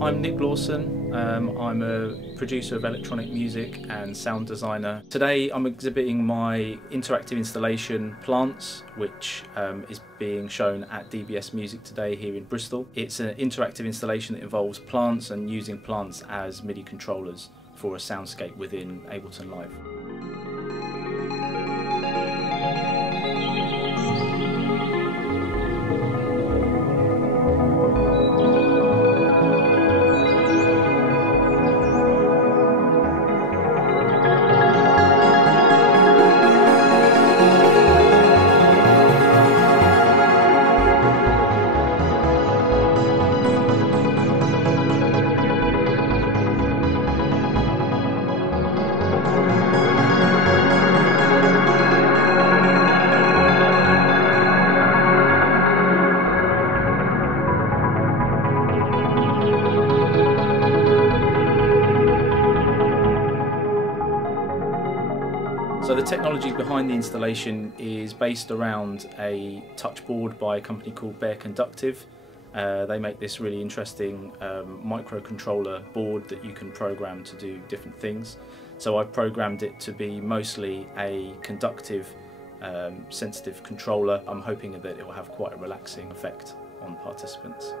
I'm Nick Lawson. I'm a producer of electronic music and sound designer. Today I'm exhibiting my interactive installation PLNTS, which is being shown at DBS Music today here in Bristol. It's an interactive installation that involves PLNTS and using PLNTS as MIDI controllers for a soundscape within Ableton Live. So the technology behind the installation is based around a touch board by a company called Bear Conductive. They make this really interesting microcontroller board that you can program to do different things. So I've programmed it to be mostly a conductive, sensitive controller. I'm hoping that it will have quite a relaxing effect on participants.